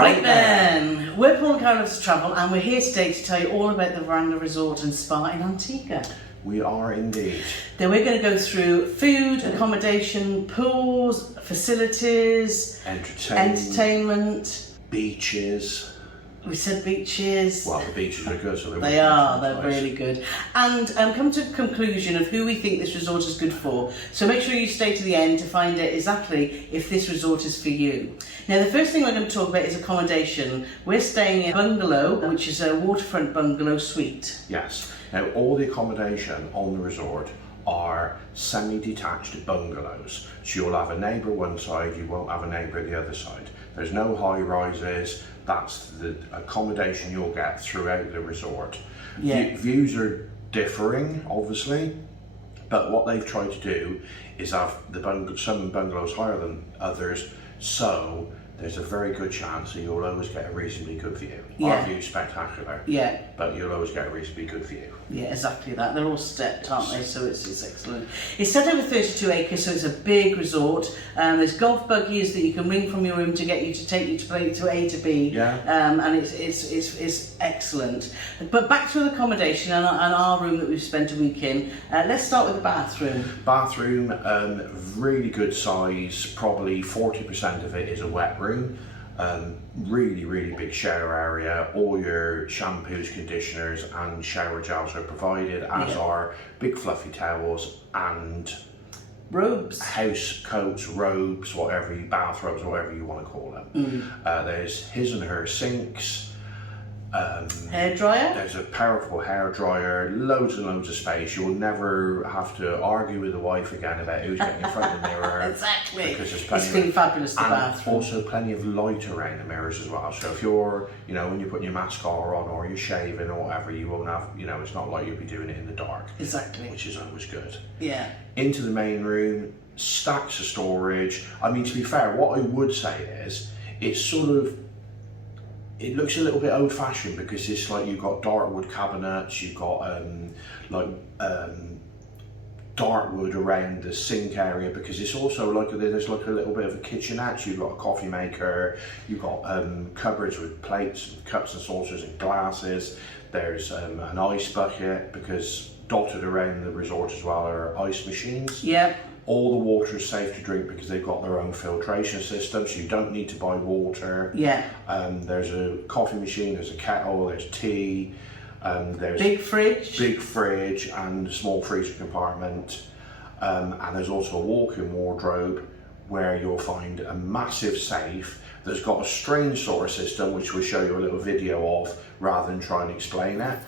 Right then, we're Paul and Carole of Travel, and we're here today to tell you all about the Verandah Resort and Spa in Antigua. We are indeed. Then we're going to go through food, accommodation, pools, facilities, entertainment, beaches. We said beaches. Well, the beaches are good, so they're really good. And come to a conclusion of who we think this resort is good for. So make sure you stay to the end to find out exactly if this resort is for you. Now, the first thing we're going to talk about is accommodation. We're staying in a bungalow, which is a waterfront bungalow suite. Yes. Now, all the accommodation on the resort are semi-detached bungalows. So you'll have a neighbour one side, you won't have a neighbour the other side. There's no high rises. That's the accommodation you'll get throughout the resort. Yeah. Views are differing, obviously, but what they've tried to do is have some bungalows higher than others, so there's a very good chance that you'll always get a reasonably good view. Yeah. Our view's spectacular, yeah, but you'll always get a reasonably good view. Yeah, exactly that. They're all stepped, aren't they? So it's excellent. It's set over 32 acres, so it's a big resort. There's golf buggies that you can ring from your room to get you to take you to A to B. Yeah. And it's excellent. But back to the accommodation and our room that we've spent a week in. Let's start with the bathroom. Bathroom, really good size. Probably 40% of it is a wet room. Really, really big shower area. All your shampoos, conditioners and shower gels are provided, as are big fluffy towels and robes, house coats, robes, bathrobes, whatever you want to call them. There's his and her sinks. Hair dryer. There's a powerful hair dryer, loads and loads of space. You'll never have to argue with the wife again about who's getting in front of the mirror. Exactly. Because there's plenty it's been fabulous, the bathroom. Also plenty of light around the mirrors as well. So if you're, when you're putting your mascara on or you're shaving or whatever, you won't have, it's not like you'll be doing it in the dark. Exactly. Which is always good. Yeah. Into the main room, stacks of storage. I mean, to be fair, what I would say is, it looks a little bit old-fashioned because it's like you've got dartwood cabinets, you've got dartwood around the sink area, because it's also there's like a little bit of a kitchenette. You've got a coffee maker, you've got cupboards with plates, cups and saucers and glasses. There's an ice bucket, because dotted around the resort as well are ice machines. Yeah. All the water is safe to drink because they've got their own filtration system, so you don't need to buy water. Yeah. There's a coffee machine, there's a kettle, there's tea, there's big fridge and a small freezer compartment, and there's also a walk-in wardrobe where you'll find a massive safe that's got a strange sort of system, which we'll show you a little video of rather than try and explain it.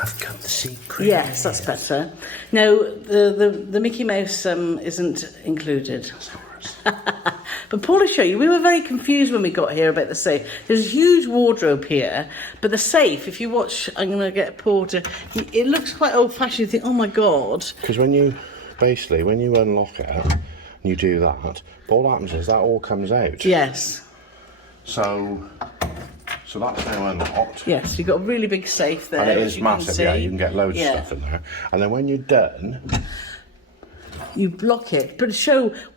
I've got the secret. Yes, that's better. No, the Mickey Mouse isn't included. But Paul will show you, we were very confused when we got here about the safe. There's a huge wardrobe here, but the safe, if you watch, I'm going to get Paul to, it looks quite old-fashioned. You think, oh my God. Because when you unlock it, and you do that, all that happens is that all comes out. Yes. So that's now unlocked. Yes, you've got a really big safe there. And it is massive, you can get loads of stuff in there. And then when you're done, you block it. But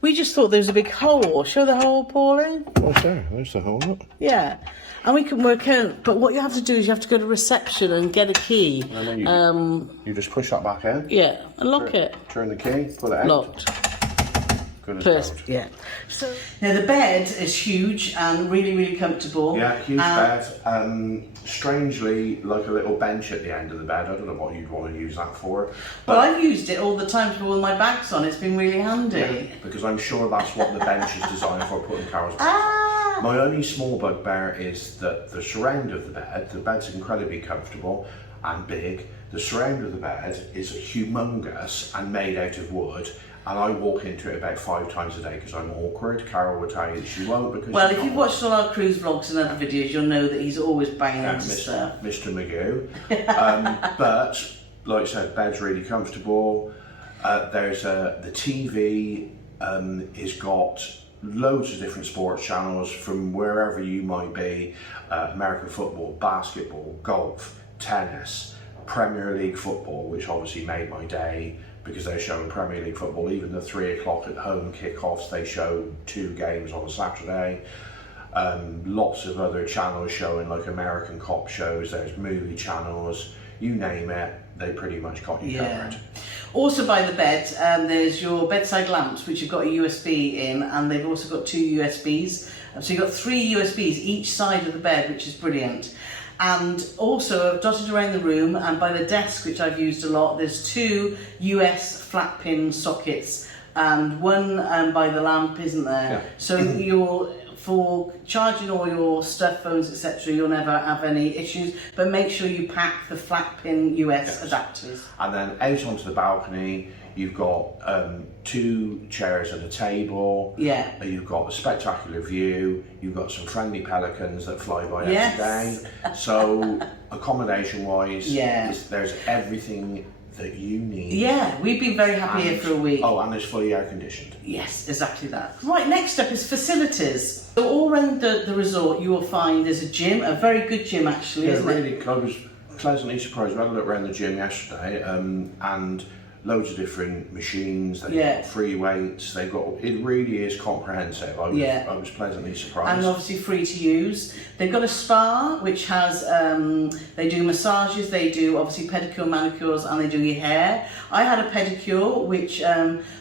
we just thought there was a big hole. Show the hole, Pauline. Oh, there's the hole. Look. Yeah. And we can work out, but what you have to do is you have to go to reception and get a key. And then you just push that back in. Yeah, and lock it. Turn the key, pull it out. Locked. First, yeah. So now the bed is huge and really, really comfortable. Yeah, huge bed. Strangely, like a little bench at the end of the bed. I don't know what you'd want to use that for. But I've used it all the time to put all my bags on. It's been really handy. Yeah, because I'm sure that's what the bench is designed for, putting Carole's bags on. My only small bugbear is that the surround of the bed's incredibly comfortable and big. The surround of the bed is humongous and made out of wood. And I walk into it about 5 times a day because I'm awkward. Carole will tell you that she won't, because well, if you've watched all our cruise vlogs and other videos, you'll know that he's always banging into stuff. Mr. Magoo. But like I said, bed's really comfortable. There's the TV has got loads of different sports channels from wherever you might be. American football, basketball, golf, tennis, Premier League football, which obviously made my day, because they're showing Premier League football. Even the 3 o'clock at home kickoffs, they show 2 games on a Saturday. lots of other channels showing, like American cop shows, there's movie channels, you name it, they pretty much got you covered. Also by the bed, there's your bedside lamps, which have got a USB in, and they've also got 2 USBs. So you've got 3 USBs each side of the bed, which is brilliant. And also dotted around the room, and by the desk, which I've used a lot, there's 2 US flat pin sockets, and one by the lamp, isn't there? Yeah. So for charging all your stuff, phones, etc., you'll never have any issues, but make sure you pack the flat pin US adapters. And then out onto the balcony, you've got 2 chairs and a table. Yeah. You've got a spectacular view. You've got some friendly pelicans that fly by every day. So accommodation-wise, there's everything that you need. Yeah, we've been very happy here for a week. Oh, and it's fully air conditioned. Yes, exactly that. Right, next up is facilities. So all around the resort you will find there's a gym, a very good gym actually, isn't it? I was pleasantly surprised. We had a look around the gym yesterday, and loads of different machines. They've got free weights. They've got. It really is comprehensive. I was pleasantly surprised. And obviously free to use. They've got a spa which has. They do massages. They do obviously pedicure, manicures, and they do your hair. I had a pedicure which,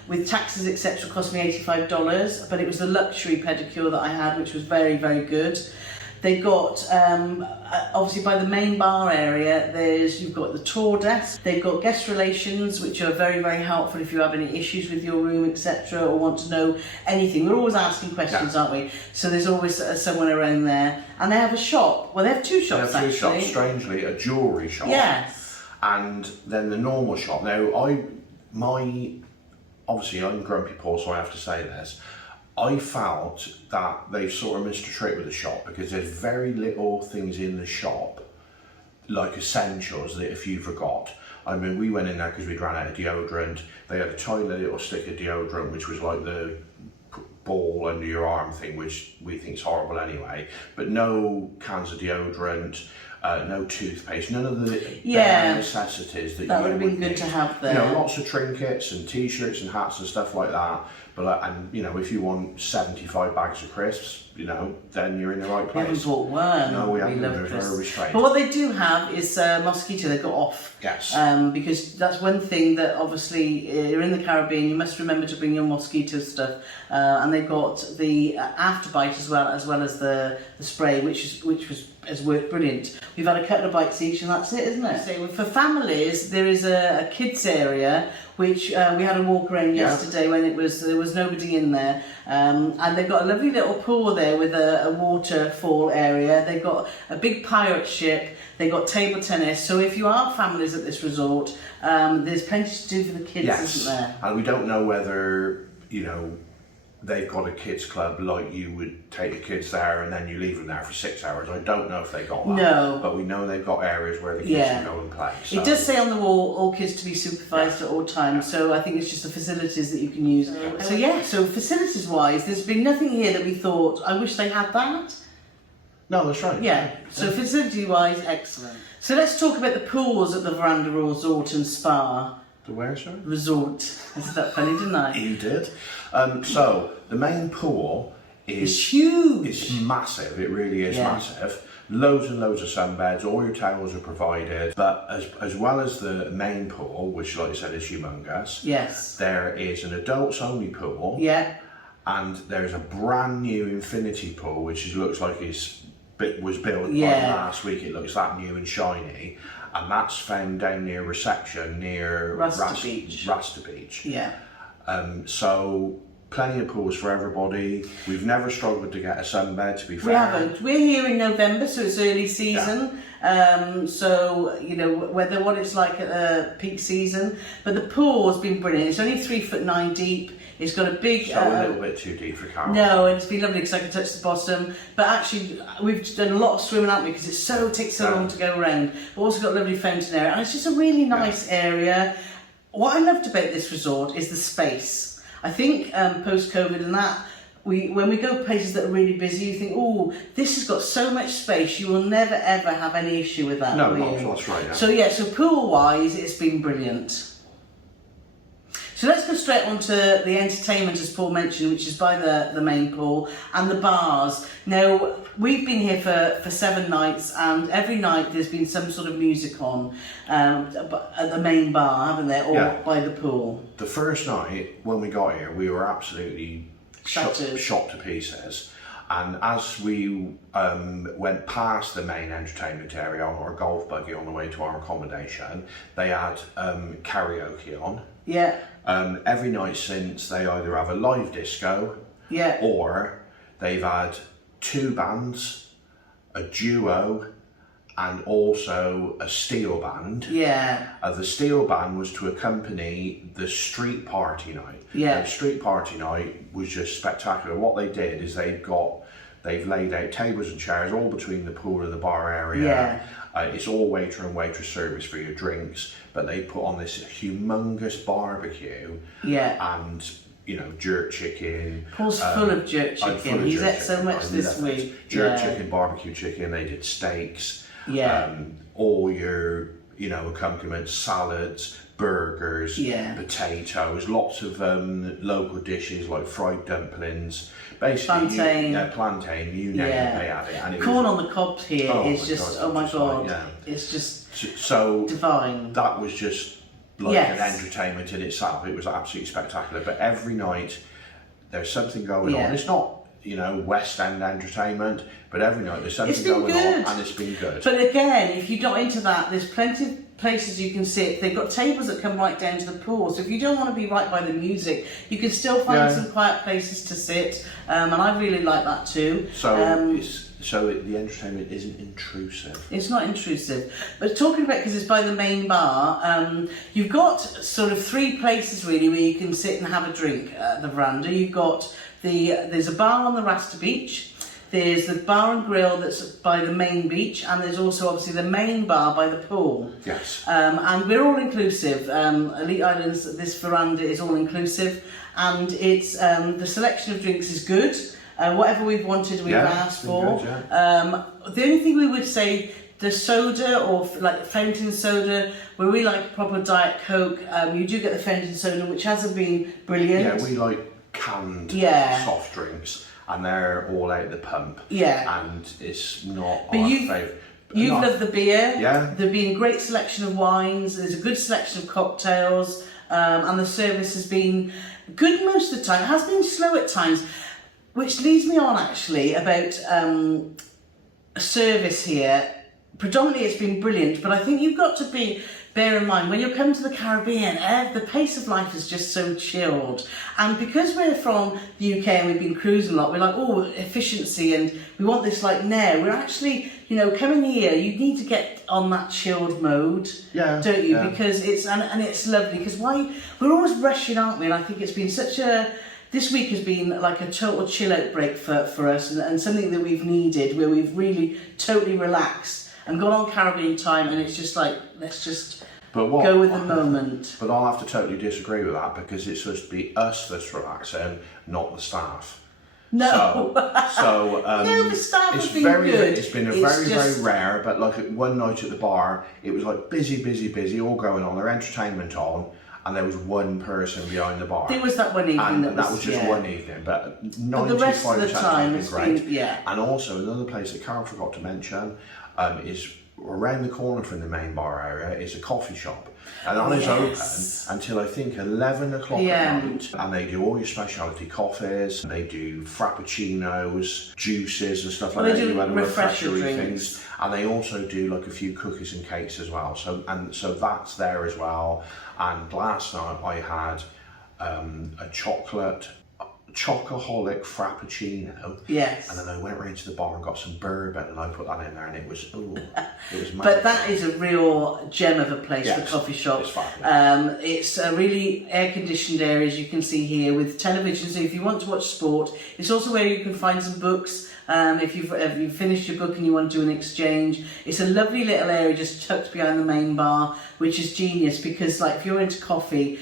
with taxes etc., cost me $85, but it was the luxury pedicure that I had, which was very, very good. They've got, obviously by the main bar area, you've got the tour desk. They've got guest relations, which are very, very helpful if you have any issues with your room, etc., or want to know anything. We're always asking questions, aren't we? So there's always someone around there. And they have a shop. Well, they have 2 shops, actually. They have 2 shops, strangely, a jewellery shop. Yes. And then the normal shop. Now, obviously I'm Grumpy Paul, so I have to say this. I felt that they've sort of missed a trick with the shop, because there's very little things in the shop, like essentials, that if you forgot. I mean, we went in there because we'd ran out of deodorant. They had a tiny little stick of deodorant, which was like the ball under your arm thing, which we think is horrible anyway. But no cans of deodorant, no toothpaste, none of the bare necessities that would have been good to have there. You know, lots of trinkets and t-shirts and hats and stuff like that. But and you know, if you want 75 bags of crisps, you know, then you're in the right place. We haven't bought one. No, we haven't. We're very restrained. But what they do have is mosquito. They've got off. Yes. Because that's one thing that obviously you're in the Caribbean. You must remember to bring your mosquito stuff. And they've got the afterbite as well as the spray, which has worked brilliant. We've had a couple of bites each, and that's it, isn't it? So for families, there is a kids area which we had a walk around yesterday when there was nobody in there, and they've got a lovely little pool there with a waterfall area. They've got a big pirate ship. They've got table tennis. So if you are families at this resort, there's plenty to do for the kids, isn't there? And we don't know whether, you know, they've got a kids club like you would take the kids there and then you leave them there for 6 hours. I don't know if they got that. No. But we know they've got areas where the kids can go and play. So. It does say on the wall, all kids to be supervised at all times, so I think it's just the facilities that you can use. So facilities-wise, there's been nothing here that we thought, I wish they had that. No, that's right. Yeah, so facility-wise, excellent. So let's talk about the pools at the Verandah Resort and Spa. The where, sorry? Resort. Isn't that funny, didn't I? You did. So the main pool is huge. It's massive. It really is massive. Loads and loads of sunbeds. All your towels are provided. But as well as the main pool, which, like I said, is humongous. Yes. There is an adults only pool. Yeah. And there's a brand new infinity pool, which looks like it was built last week. It looks that new and shiny. And that's found down near reception, near Rasta Beach. Yeah. So plenty of pools for everybody. We've never struggled to get a sunbed, to be fair. We haven't. We're here in November, so it's early season. Yeah. So you know what it's like at peak season. But the pool has been brilliant. It's only 3'9" deep. It's got a big... So a little bit too deep for Carole. No, and it's been lovely because I can touch the bottom. But actually, we've done a lot of swimming, haven't we? Because it takes so long to go around. We've also got a lovely fountain area. And it's just a really nice area. What I loved about this resort is the space. I think post-COVID and that, when we go places that are really busy, you think, oh, this has got so much space, you will never ever have any issue with that. No, not at all, that's right. Yeah. So pool-wise, it's been brilliant. So let's go straight on to the entertainment, as Paul mentioned, which is by the main pool, and the bars. Now, we've been here for 7 nights, and every night there's been some sort of music on at the main bar, haven't there, or by the pool. The first night, when we got here, we were absolutely shot to pieces. And as we went past the main entertainment area on our golf buggy on the way to our accommodation, they had karaoke on. Yeah. Every night since, they either have a live disco, or they've had 2 bands, a duo, and also a steel band. Yeah. The steel band was to accompany the street party night. Yeah. The street party night was just spectacular. What they did is they've laid out tables and chairs all between the pool and the bar area. Yeah. It's all waiter and waitress service for your drinks, but they put on this humongous barbecue. Yeah. And jerk chicken. Paul's full of jerk chicken. He's ate so much this week. Jerk chicken, barbecue chicken. They did steaks. Yeah. All your, accompaniments, salads, burgers, potatoes, lots of local dishes like fried dumplings, basically plantain, you name it, they had it. And it corn on the cob here is just, oh my God, it's just so divine. That was just like an entertainment in itself. It was absolutely spectacular. But every night there's something going on. It's not, West End entertainment, but every night there's something going on, and it's been good. But again, if you're not into that, there's plenty of places you can sit. They've got tables that come right down to the pool, so if you don't want to be right by the music, you can still find some quiet places to sit, and I really like that too. So the entertainment isn't intrusive. It's not intrusive. But talking about, because it's by the main bar, you've got sort of 3 places really where you can sit and have a drink at the Verandah. You've got there's a bar on the Rasta Beach, there's the bar and grill that's by the main beach, and there's also obviously the main bar by the pool. Yes. And we're all inclusive. Elite Islands, this Verandah is all inclusive, and it's the selection of drinks is good. Whatever we've wanted, we've asked for. Good, the only thing we would say, the soda or like fountain soda, where we like proper Diet Coke, you do get the fountain soda, which hasn't been brilliant. Yeah, we like canned soft drinks, and they're all out the pump. Yeah. And it's not but our favourite. You've loved the beer. Yeah. There've been a great selection of wines. There's a good selection of cocktails, and the service has been good most of the time. It has been slow at times, which leads me on actually about service here. Predominantly it's been brilliant, but I think you've got to bear in mind when you're coming to the Caribbean, the pace of life is just so chilled. And because we're from the UK and we've been cruising a lot, we're like, oh, efficiency, and we want this like now. We're actually, coming here, you need to get on that chilled mode, don't you? Yeah. Because it's lovely. Because we're always rushing, aren't we? And I think it's been this week has been like a total chill out break for us, and something that we've needed, where we've really totally relaxed and gone on Caribbean time, and it's just like, let's just go with the moment. But I'll have to totally disagree with that, because it's supposed to be us that's relaxing, not the staff. No. So no, the staff has been good. It's been very rare, but like one night at the bar, it was like busy, all going on, their entertainment on, and there was one person behind the bar. There was that one evening. And that was just one evening, but 95% the rest of the time has been great. And also another place that Carole forgot to mention is around the corner from the main bar area is a coffee shop. And that is open until I think 11 o'clock at night. And they do all your specialty coffees, and they do frappuccinos, juices and stuff like that. They do refreshery things. And they also do like a few cookies and cakes as well. So that's there as well. And last night I had a chocoholic frappuccino. Yes. And then I went round to the bar and got some bourbon, and I put that in there, and it was magic. But that is a real gem of a place, the coffee shop. It's fabulous. It's a really air-conditioned area, as you can see here, with television, so if you want to watch sport. It's also where you can find some books, if you've finished your book and you want to do an exchange. It's a lovely little area just tucked behind the main bar, which is genius because, like, if you're into coffee,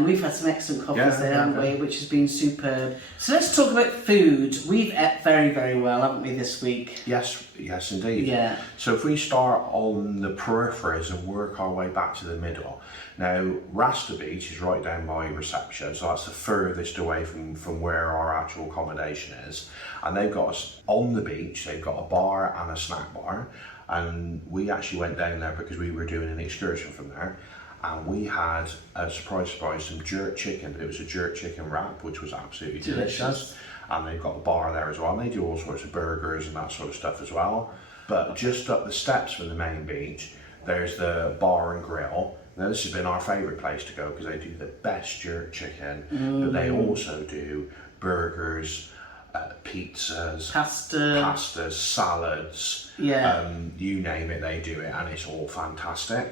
we've had some excellent coffees there, haven't we? Which has been superb. So let's talk about food. We've ate very, very well, haven't we, this week? Yes, indeed. Yeah. So if we start on the peripheries and work our way back to the middle. Now, Rasta Beach is right down by reception, so that's the furthest away from where our actual accommodation is. And they've got us on the beach, they've got a bar and a snack bar. And we actually went down there because we were doing an excursion from there. And we had, surprise, some jerk chicken. It was a jerk chicken wrap, which was absolutely delicious. And they've got a bar there as well. And they do all sorts of burgers and that sort of stuff as well. But just up the steps from the main beach, there's the bar and grill. Now, this has been our favourite place to go because they do the best jerk chicken, but they also do burgers, pizzas, pastas, salads, you name it, they do it, and it's all fantastic.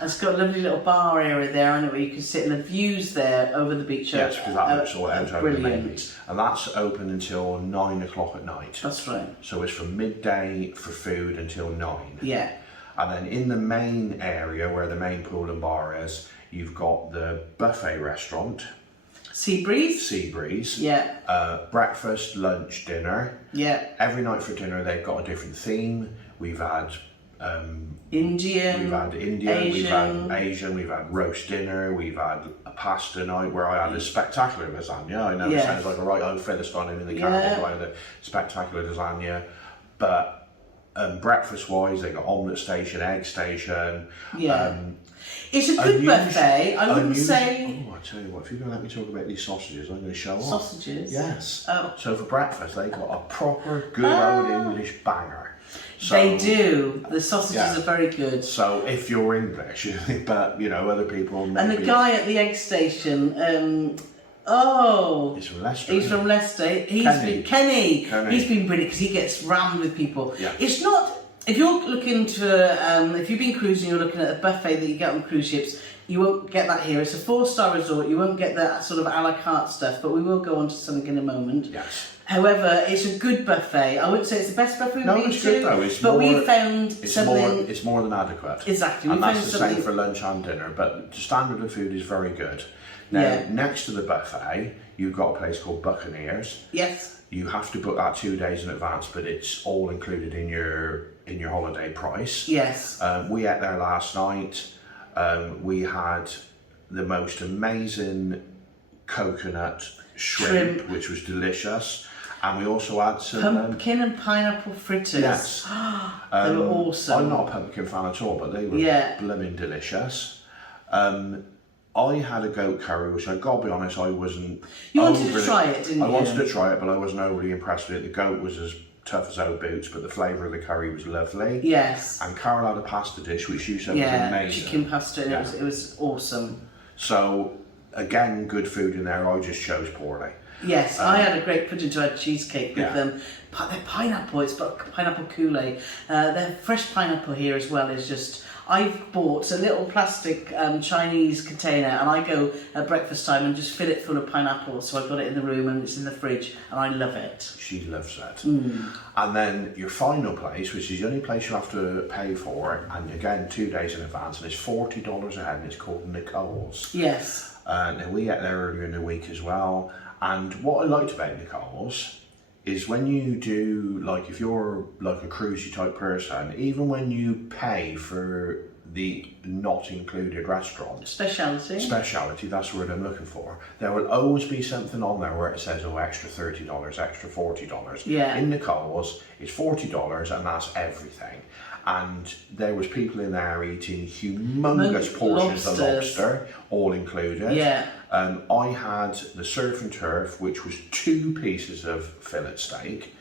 And it's got a lovely little bar area there, and where you can sit, and the views there over the beach. Yes, because that looks all out over the main beach, brilliant. and that's open until 9 o'clock at night. That's right. So it's from midday for food until 9. Yeah. And then in the main area where the main pool and bar is, you've got the buffet restaurant. Sea breeze. Yeah. Breakfast, lunch, dinner. Yeah. Every night for dinner they've got a different theme. We've had Indian. We've had Indian. Asian. We've had Asian. We've had roast dinner. We've had a pasta night where I had a spectacular lasagna. I know it sounds like a right old Philistine in the Carole, I had a spectacular lasagna, but. Breakfast wise, they got omelette station, egg station. Yeah. It's a good buffet. I wouldn't say. Oh, I tell you what, if you're going to let me talk about these sausages, I'm going to show off. Sausages? Yes. Oh. So for breakfast, they got a proper good old English banger. So, they do. The sausages are very good. So if you're English, but other people. Maybe... And the guy at the egg station. He's from Leicester. He's from Leicester. Kenny. He's been brilliant because he gets rammed with people. Yeah. It's not. If you're looking to, if you've been cruising, you're looking at a buffet that you get on cruise ships. You won't get that here. It's a 4-star resort. You won't get that sort of a la carte stuff. But we will go on to something in a moment. Yes. However, it's a good buffet. I wouldn't say it's the best buffet we've been to. It's good though. But we found something. It's more than adequate. Exactly. And that's the same for lunch and dinner. But the standard of food is very good. Now, next to the buffet, you've got a place called Buccaneers. Yes. You have to book that 2 days in advance, but it's all included in your holiday price. Yes. We ate there last night. We had the most amazing coconut shrimp, which was delicious. And we also had some... pumpkin and pineapple fritters. Yes. They were awesome. I'm not a pumpkin fan at all, but they were blooming delicious. I had a goat curry, which I gotta be honest, I wasn't. You wanted to try it, didn't you? I wanted to try it, but I wasn't overly impressed with it. The goat was as tough as old boots, but the flavour of the curry was lovely. Yes. And Carole had a pasta dish, which you said was amazing. Chicken pasta. Yeah. It was awesome. So again, good food in there. I just chose poorly. Yes, I had a great put into a cheesecake with them. Their pineapple, it's got pineapple Kool-Aid. Their fresh pineapple here as well is just... I've bought a little plastic Chinese container and I go at breakfast time and just fill it full of pineapple. So I've got it in the room and it's in the fridge and I love it. She loves it. And then your final place, which is the only place you have to pay for, and again 2 days in advance, and it's $40 a head, and it's called Nicole's. Yes. Now we ate there earlier in the week as well. And what I liked about Nicole's is when you do, like, if you're like a cruisy type person, even when you pay for the not included restaurant speciality, that's the word I'm looking for, there will always be something on there where it says, oh, extra $30, extra $40. In Nicole's it's $40 and that's everything. And there was people in there eating humongous portions of lobster, all included. I had the surf and turf, which was 2 pieces of fillet steak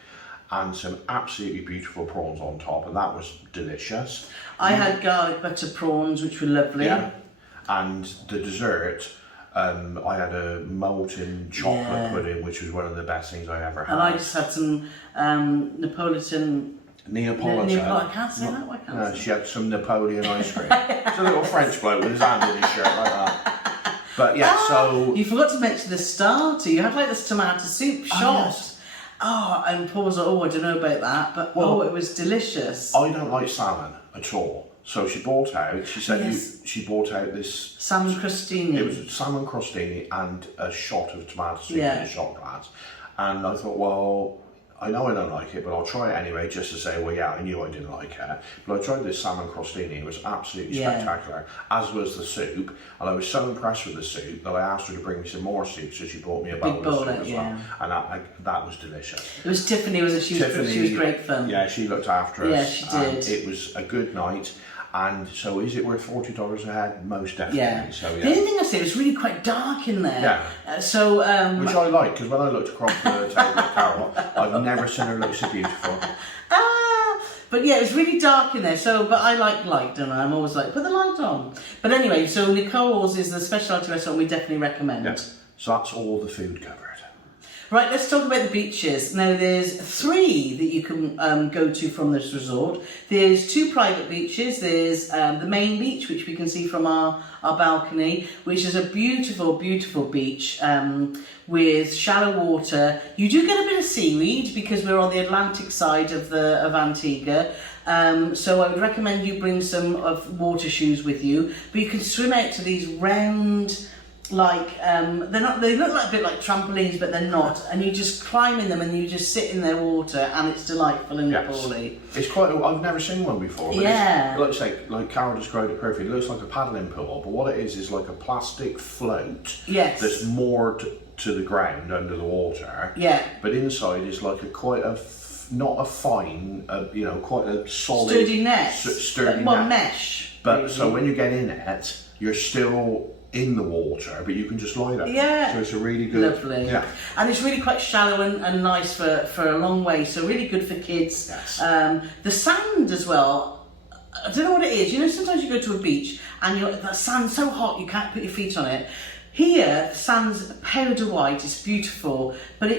and some absolutely beautiful prawns on top, and that was delicious. I had garlic butter prawns, which were lovely. Yeah. And the dessert, I had a molten chocolate pudding, which was one of the best things I ever had. And I just had some Neapolitan. I can't say that. Why can't I say she had some Napoleon ice cream. It's a little French bloke with his hand in his shirt like that. But yeah, so... You forgot to mention the starter. You had like this tomato soup shot. Oh, and Paul was like, oh, I don't know about that, but it was delicious. I don't like salmon at all. So she bought out, she said Yes. she bought out this... Salmon crostini. It was salmon crostini and a shot of tomato soup in a shot glass. And I thought, well, I know I don't like it, but I'll try it anyway, just to say, well, yeah, I knew I didn't like it. But I tried this salmon crostini, it was absolutely spectacular, as was the soup. And I was so impressed with the soup that I asked her to bring me some more soup, so she brought me a bowl of soup as well. And that was delicious. It was Tiffany, wasn't she? She was great fun. Yeah, she looked after us. Yeah, she did. It was a good night. And so is it worth $40 a head? Most definitely. Yeah. So, yeah. The only thing I say, it was really quite dark in there. Yeah. Which I like, because when I looked across the table at Carole, I've never seen her look so beautiful. But yeah, it was really dark in there. But I like light, don't I? I'm always like, put the light on. But anyway, so Nicole's is the specialty restaurant we definitely recommend. Yes. So that's all the food covered. Right, let's talk about the beaches. Now, there's 3 that you can go to from this resort. There's 2 private beaches. There's the main beach, which we can see from our balcony, which is a beautiful, beautiful beach with shallow water. You do get a bit of seaweed because we're on the Atlantic side of Antigua. So I would recommend you bring some of water shoes with you. But you can swim out to these round... they look like a bit like trampolines, but they're not, and you just climb in them and you just sit in their water, and it's delightful in Nepali. It's quite. I've never seen one before. But it looks like Carole described it perfectly. It looks like a paddling pool, but what it is like a plastic float. Yes. That's moored to the ground under the water. Yeah. But inside is like quite a solid, sturdy net. Sturdy net. Mesh. But really. So when you get in it, you're still in the water, but you can just lie there. Yeah. So it's a really good... Lovely. Yeah. And it's really quite shallow and nice for a long way, so really good for kids. Yes. The sand as well, I don't know what it is. You know, sometimes you go to a beach and that sand's so hot you can't put your feet on it. Here, the sand's powder white, it's beautiful, but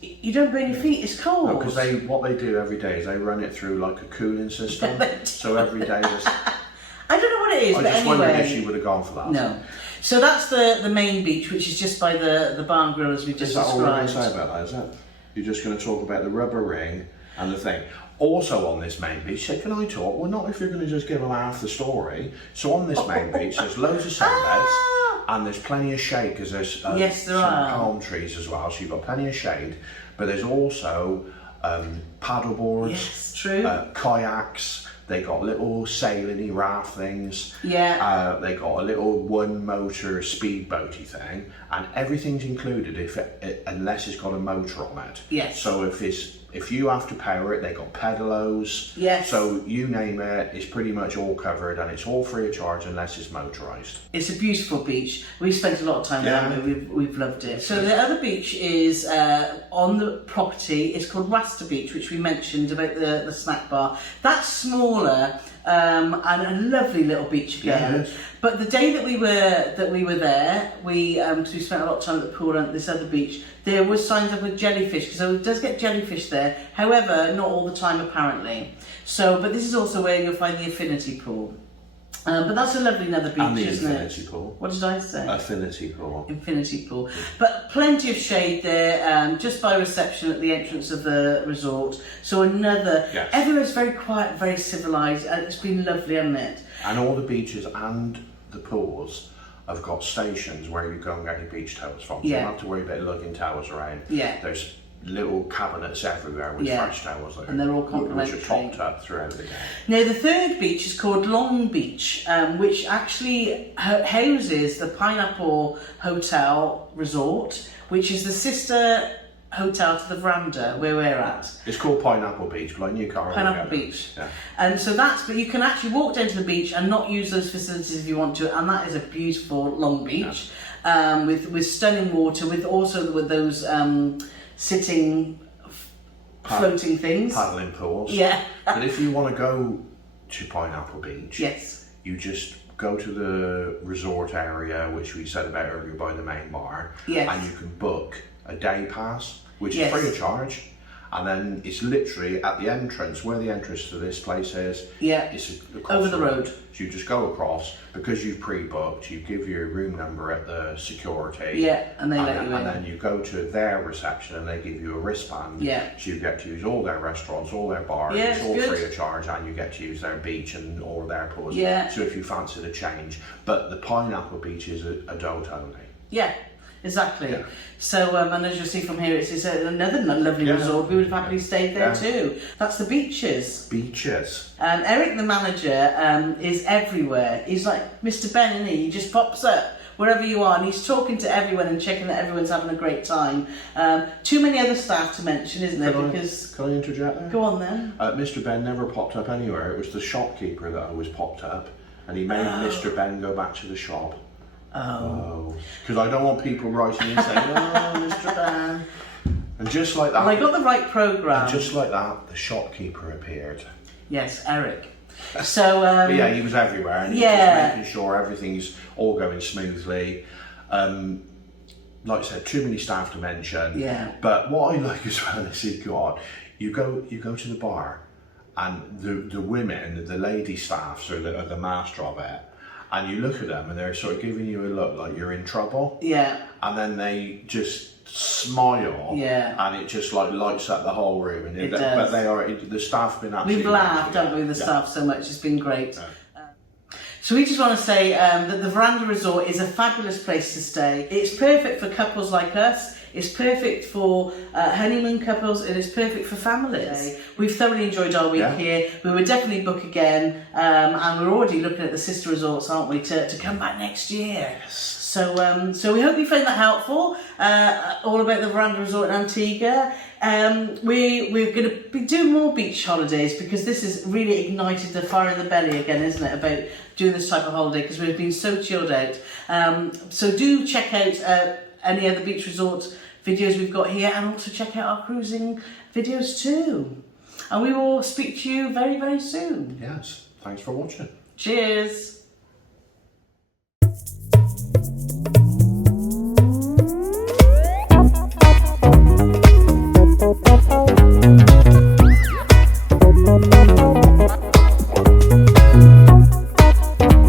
you don't burn your feet, it's cold. No, because what they do every day is they run it through like a cooling system. So every day there's... I don't know what it is, but anyway... I just wondered if she would have gone for that. No. So that's the main beach, which is just by the bar and grill as we just described. Is that all we're going to say about that, is it? You're just going to talk about the rubber ring and the thing. Also on this main beach, say, can I talk? Well, not if you're going to just give them half the story. So on this main beach, there's loads of sunbeds and there's plenty of shade because there's some palm trees as well. So you've got plenty of shade. But there's also paddle boards, yes, true. Kayaks. They got little sailing-y raft things. Yeah. They got a little one-motor speedboaty thing, and everything's included unless it's got a motor on it. Yes. So if you have to power it, they got pedalos. Yes. So you name it, it's pretty much all covered, and it's all free of charge unless it's motorised. It's a beautiful beach. We've spent a lot of time there. We've loved it. So the other beach is on the property. It's called Gloucester Beach, which we mentioned about the snack bar. That's smaller and a lovely little beach again. Yes. But the day that we were there, because we spent a lot of time at the pool and at this other beach, there was signs up with jellyfish, because it does get jellyfish there. However, not all the time apparently. But this is also where you'll find the affinity pool. But that's a lovely another beach, and the isn't infinity it? Pool. What did I say? Infinity pool. Infinity pool. But plenty of shade there, just by reception at the entrance of the resort. So everywhere's very quiet, very civilised, and it's been lovely, hasn't it? And all the beaches and the pools have got stations where you go and get your beach towels from. So you don't have to worry about lugging towels around. Yeah. There's little cabinets everywhere with fresh towels there. And they're all complimentary. Which are topped up throughout the day. Now the third beach is called Long Beach, which actually houses the Pineapple Hotel Resort, which is the sister hotel to the Verandah where we're at. It's called Pineapple Beach, but I knew Carole. Pineapple Beach. Yeah. And so but you can actually walk down to the beach and not use those facilities if you want to, and that is a beautiful long beach with stunning water, with those sitting, floating things. Paddling pools. Yeah. But if you want to go to Pineapple Beach, yes, you just go to the resort area, which we said about earlier by the main bar, yes, and you can book a day pass, which is free of charge, And then it's literally at the entrance, where the entrance to this place is. Yeah. It's Over the road. So you just go across, because you've pre-booked, you give your room number at the security. Yeah, and they let you in. And then you go to their reception and they give you a wristband. Yeah. So you get to use all their restaurants, all their bars, Yeah, it's all good. free of charge, and you get to use their beach and all their pools. Yeah. So if you fancy the change. But the Pineapple Beach is adult only. Yeah. Exactly. Yeah. So, and as you'll see from here, it's another lovely resort. We would have happily stayed there too. That's the Beaches. Beaches. Eric, the manager, is everywhere. He's like Mr. Ben, isn't he? He just pops up wherever you are, and he's talking to everyone and checking that everyone's having a great time. Too many other staff to mention, isn't there? Can I interject there? Go on then. Mr. Ben never popped up anywhere. It was the shopkeeper that always popped up, and he made Mr. Ben go back to the shop. Oh. Because I don't want people writing in saying, "Oh, Mr. Ben." And just like that. Well, I got the right programme. And just like that, the shopkeeper appeared. Yes, Eric. So. But yeah, he was everywhere, and he was just making sure everything's all going smoothly. Like I said, too many staff to mention. Yeah. But what I like as well is you go to the bar, and the women, the lady staffs, are the master of it. And you look at them and they're sort of giving you a look like you're in trouble. Yeah. And then they just smile. Yeah. And it just like lights up the whole room. And It does. But the staff have been absolutely We've laughed, haven't we, the staff so much. It's been great. Yeah. So we just want to say that the Verandah Resort is a fabulous place to stay. It's perfect for couples like us. It's perfect for honeymoon couples, and it's perfect for families. We've thoroughly enjoyed our week here. We would definitely book again, and we're already looking at the sister resorts, aren't we, to come back next year. Yes. So we hope you found that helpful. All about the Verandah Resort in Antigua. We're going to be doing more beach holidays, because this has really ignited the fire in the belly again, isn't it, about doing this type of holiday, because we've been so chilled out. So do check out any other beach resort videos we've got here, and also check out our cruising videos too. And we will speak to you very, very soon. Yes. Thanks for watching. Cheers.